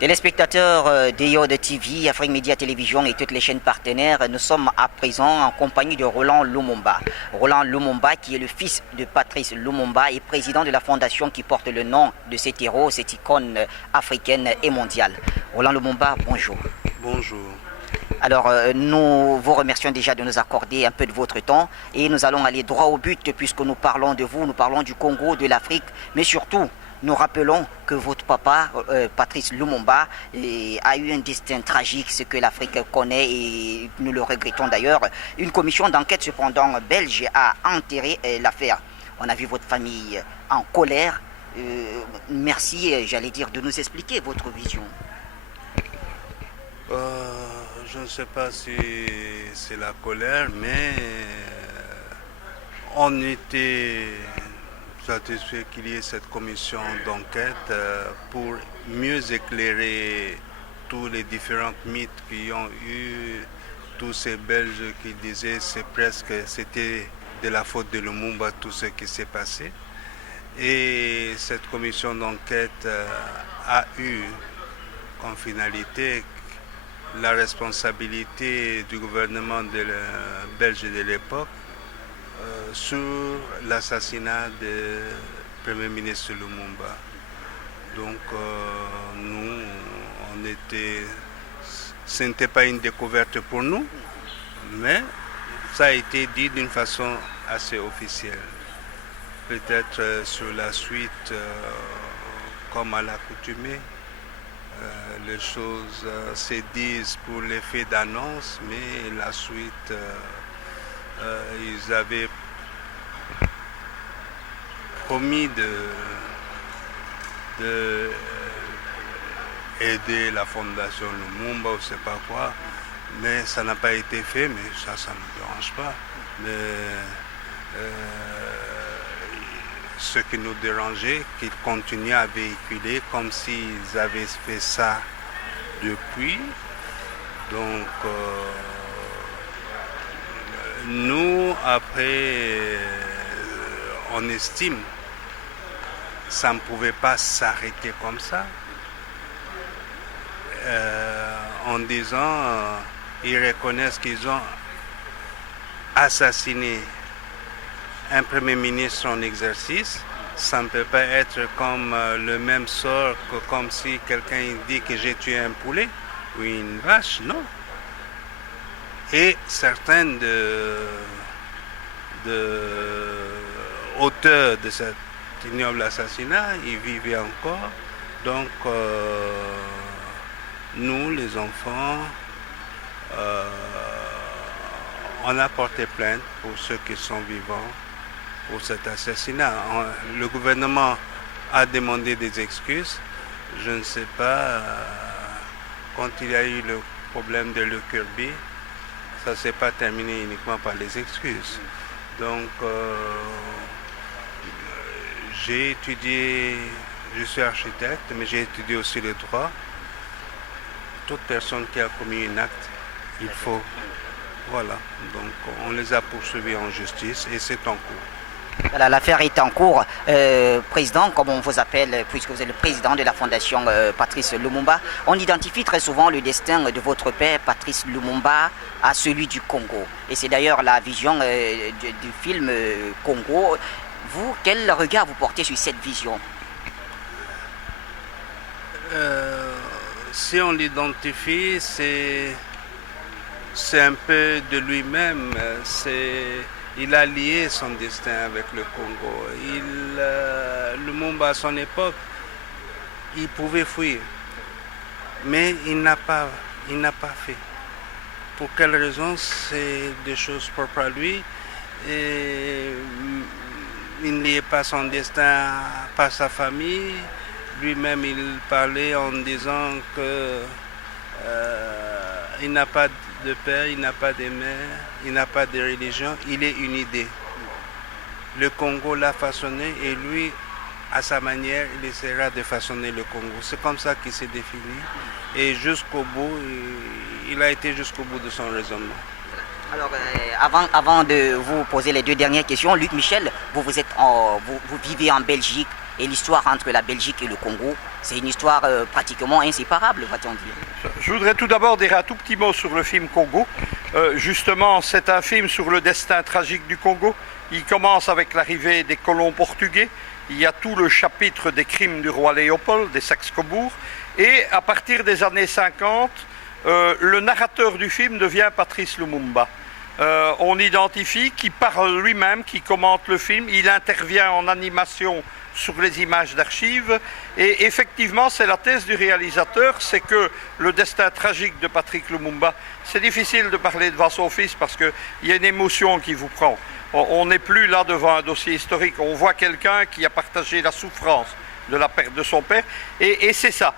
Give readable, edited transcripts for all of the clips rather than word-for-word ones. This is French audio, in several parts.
Téléspectateurs d'EOD TV, Afrique Média Télévision et toutes les chaînes partenaires, nous sommes à présent en compagnie de Roland Lumumba. Roland Lumumba qui est le fils de Patrice Lumumba et président de la fondation qui porte le nom de cet héros, cette icône africaine et mondiale. Roland Lumumba, bonjour. Bonjour. Alors, nous vous remercions déjà de nous accorder un peu de votre temps et nous allons aller droit au but puisque nous parlons de vous, nous parlons du Congo, de l'Afrique, mais surtout, nous rappelons que votre papa, Patrice Lumumba, a eu un destin tragique, ce que l'Afrique connaît et nous le regrettons d'ailleurs. Une commission d'enquête cependant belge a enterré l'affaire. On a vu votre famille en colère. Merci, j'allais dire, de nous expliquer votre vision. Je ne sais pas si c'est la colère, mais on était satisfait qu'il y ait cette commission d'enquête pour mieux éclairer tous les différents mythes qui ont eu, tous ces Belges qui disaient c'était de la faute de Lumumba tout ce qui s'est passé. Et cette commission d'enquête a eu comme finalité la responsabilité du gouvernement belge de l'époque sur l'assassinat du Premier ministre Lumumba. Donc ce n'était pas une découverte pour nous, mais ça a été dit d'une façon assez officielle. Peut-être sur la suite, comme à l'accoutumée, les choses se disent pour l'effet d'annonce, mais la suite, ils avaient promis de aider la fondation Lumumba ou je ne sais pas quoi, mais ça n'a pas été fait, mais ça ne me dérange pas. Mais ce qui nous dérangeait, qu'ils continuaient à véhiculer comme s'ils avaient fait ça depuis. Donc, nous, après, on estime que ça ne pouvait pas s'arrêter comme ça. En disant, ils reconnaissent qu'ils ont assassiné un Premier ministre en exercice. Ça ne peut pas être comme le même sort que comme si quelqu'un dit que j'ai tué un poulet ou une vache, non. Et certains auteurs de cet ignoble assassinat, ils vivaient encore. Donc, nous, les enfants, on a porté plainte pour ceux qui sont vivants pour cet assassinat. Le gouvernement a demandé des excuses. Je ne sais pas, quand il y a eu le problème de Le Kirby, ça ne s'est pas terminé uniquement par les excuses. Donc, j'ai étudié, je suis architecte, mais j'ai étudié aussi le droit. Toute personne qui a commis un acte, il faut. Voilà, donc on les a poursuivis en justice et c'est en cours. Voilà, l'affaire est en cours. Président, comme on vous appelle, puisque vous êtes le président de la fondation Patrice Lumumba, on identifie très souvent le destin de votre père, Patrice Lumumba, à celui du Congo. Et c'est d'ailleurs la vision du film Congo. Vous, quel regard vous portez sur cette vision? Si on l'identifie, c'est un peu de lui-même. Il a lié son destin avec le Congo. Lumumba, à son époque, il pouvait fuir. Mais il n'a pas fait. Pour quelle raison? C'est des choses propres à lui. Et il ne liait pas son destin par sa famille. Lui-même, il parlait en disant que il n'a pas de père, il n'a pas de mère, il n'a pas de religion, il est une idée. Le Congo l'a façonné et lui, à sa manière, il essaiera de façonner le Congo. C'est comme ça qu'il s'est défini. Et jusqu'au bout, il a été jusqu'au bout de son raisonnement. Alors, avant de vous poser les deux dernières questions, Luc Michel, vous vivez en Belgique Et l'histoire entre la Belgique et le Congo, c'est une histoire pratiquement inséparable, va-t-on dire. Je voudrais tout d'abord dire un tout petit mot sur le film Congo. Justement, c'est un film sur le destin tragique du Congo. Il commence avec l'arrivée des colons portugais. Il y a tout le chapitre des crimes du roi Léopold, des Saxe-Cobourg. Et à partir des années 50, le narrateur du film devient Patrice Lumumba. On identifie qui parle lui-même, qui commente le film. Il intervient en animation sur les images d'archives. Et effectivement, c'est la thèse du réalisateur, c'est que le destin tragique de Patrick Lumumba, c'est difficile de parler devant son fils parce qu'il y a une émotion qui vous prend. On n'est plus là devant un dossier historique. On voit quelqu'un qui a partagé la souffrance de la perte de son père. Et c'est ça.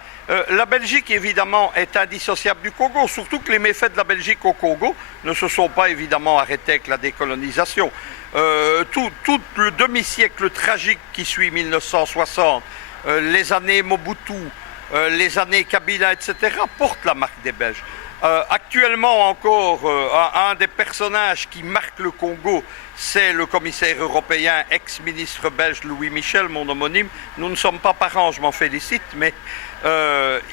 La Belgique, évidemment, est indissociable du Congo, surtout que les méfaits de la Belgique au Congo ne se sont pas évidemment arrêtés avec la décolonisation. Tout le demi-siècle tragique qui suit 1960, les années Mobutu, les années Kabila, etc., portent la marque des Belges. Actuellement encore, un des personnages qui marque le Congo, c'est le commissaire européen, ex-ministre belge Louis Michel, mon homonyme. Nous ne sommes pas parents, je m'en félicite, mais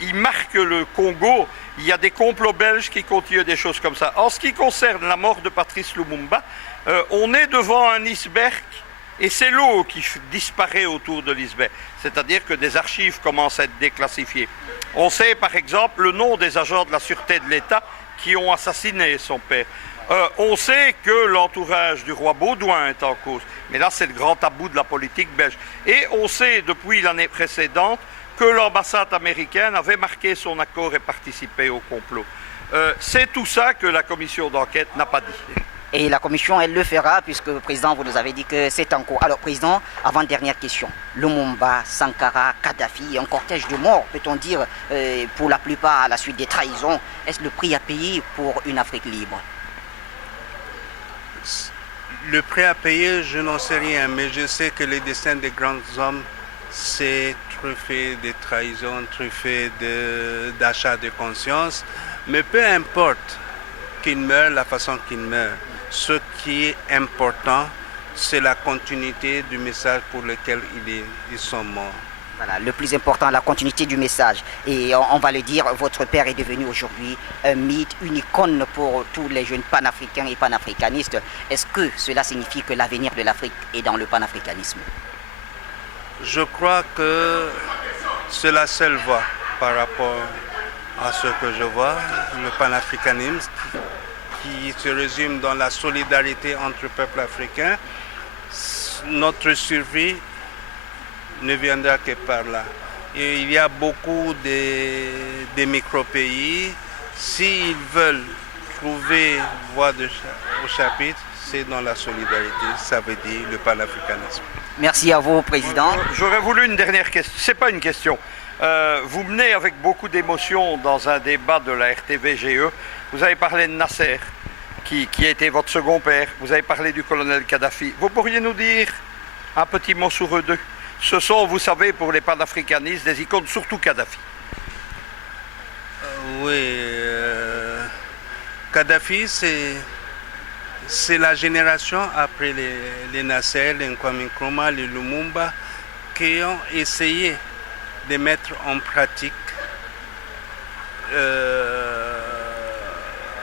il marque le Congo. Il y a des complots belges qui continuent des choses comme ça. En ce qui concerne la mort de Patrice Lumumba, on est devant un iceberg et c'est l'eau qui disparaît autour de l'iceberg. C'est-à-dire que des archives commencent à être déclassifiées. On sait par exemple le nom des agents de la sûreté de l'État qui ont assassiné son père. On sait que l'entourage du roi Baudouin est en cause. Mais là, c'est le grand tabou de la politique belge. Et on sait depuis l'année précédente que l'ambassade américaine avait marqué son accord et participé au complot. C'est tout ça que la commission d'enquête n'a pas dit. Et la commission, elle le fera, puisque le président, vous nous avez dit que c'est en cours. Alors, président, avant-dernière question. Lumumba, Sankara, Kadhafi, un cortège de morts, peut-on dire, pour la plupart à la suite des trahisons. Est-ce le prix à payer pour une Afrique libre? Le prix à payer, je n'en sais rien, mais je sais que le destin des grands hommes, c'est truffé de trahisons, truffé d'achat de conscience. Mais peu importe qu'il meure, la façon qu'il meurt, ce qui est important, c'est la continuité du message pour lequel ils sont morts. Voilà, le plus important, la continuité du message. Et on va le dire, votre père est devenu aujourd'hui un mythe, une icône pour tous les jeunes panafricains et panafricanistes. Est-ce que cela signifie que l'avenir de l'Afrique est dans le panafricanisme? Je crois que c'est la seule voie par rapport à ce que je vois, le panafricanisme qui se résume dans la solidarité entre peuples africains. Notre survie ne viendra que par là. Et il y a beaucoup de micro-pays. S'ils veulent trouver voie au chapitre, c'est dans la solidarité, ça veut dire le panafricanisme. Merci à vous, Président. J'aurais voulu une dernière question. Ce n'est pas une question. Vous menez avec beaucoup d'émotion dans un débat de la RTV-GE. Vous avez parlé de Nasser, qui a été votre second père. Vous avez parlé du colonel Kadhafi. Vous pourriez nous dire un petit mot sur eux deux? Ce sont, vous savez, pour les panafricanistes, des icônes, surtout Kadhafi. Oui, Kadhafi, c'est la génération après les Nasser, les Kwame Nkrumah, les Lumumba, qui ont essayé de mettre en pratique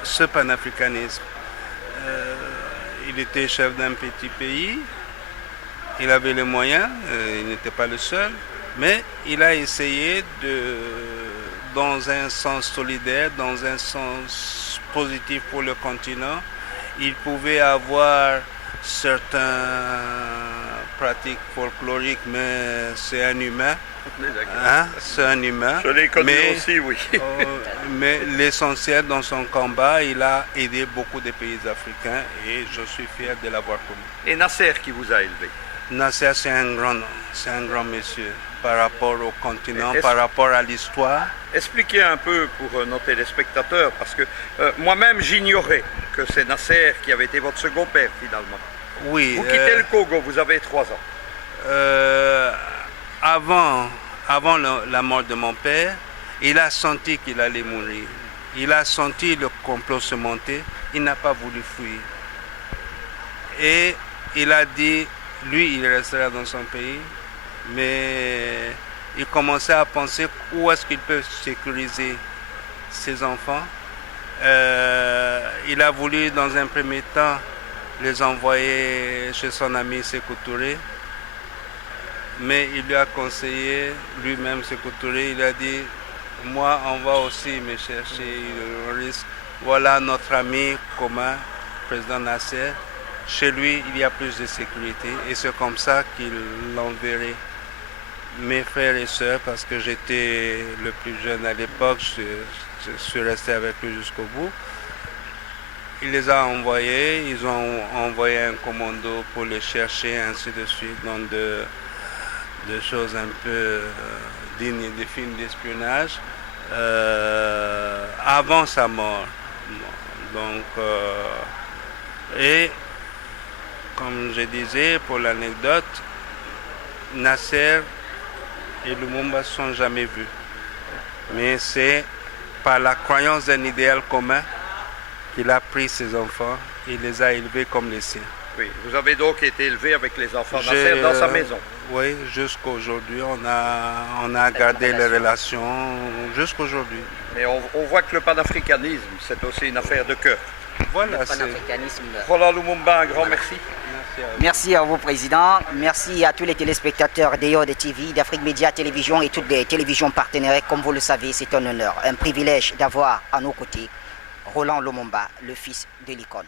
ce panafricanisme. Il était chef d'un petit pays, il avait les moyens, il n'était pas le seul, mais il a essayé dans un sens solidaire, dans un sens positif pour le continent. Il pouvait avoir certaines pratiques folkloriques, mais c'est un humain. Hein? C'est un humain. Je l'ai connu aussi, oui. Mais l'essentiel dans son combat, il a aidé beaucoup de pays africains et je suis fier de l'avoir connu. Et Nasser qui vous a élevé? Nasser, c'est un grand monsieur par rapport au continent, par rapport à l'histoire. Expliquez un peu pour nos téléspectateurs, parce que moi-même j'ignorais que c'est Nasser qui avait été votre second père finalement. Oui. Vous quittez le Congo, vous avez 3 ans. Avant la mort de mon père, il a senti qu'il allait mourir. Il a senti le complot se monter. Il n'a pas voulu fuir. Et il a dit, lui, il restera dans son pays. mais il commençait à penser où est-ce qu'il peut sécuriser ses enfants. Il a voulu dans un premier temps les envoyer chez son ami Sékou Touré, mais il lui a conseillé, lui-même Sékou Touré, il a dit, moi on va aussi me chercher le risque. Voilà notre ami commun, président Nasser. Chez lui, il y a plus de sécurité et c'est comme ça qu'il l'enverrait. Mes frères et sœurs, parce que j'étais le plus jeune à l'époque, je suis resté avec lui jusqu'au bout. Il les a envoyés, ils ont envoyé un commando pour les chercher, ainsi de suite, dans de choses un peu dignes des films d'espionnage, avant sa mort. Donc, et comme je disais, pour l'anecdote, Nasser et Lumumba ne se sont jamais vus. Mais c'est par la croyance d'un idéal commun qu'il a pris ses enfants et les a élevés comme les siens. Oui, vous avez donc été élevé avec les enfants Nasser dans sa maison. Oui, jusqu'à aujourd'hui, on a gardé les relations jusqu'à aujourd'hui. Mais on voit que le panafricanisme, c'est aussi une affaire de cœur. Voilà, Le panafricanisme. Roland Lumumba, un grand merci. Merci à vous, Président. Merci à tous les téléspectateurs d'EOD TV, d'Afrique Média Télévision et toutes les télévisions partenaires. Comme vous le savez, c'est un honneur, un privilège d'avoir à nos côtés Roland Lumumba, le fils de l'icône.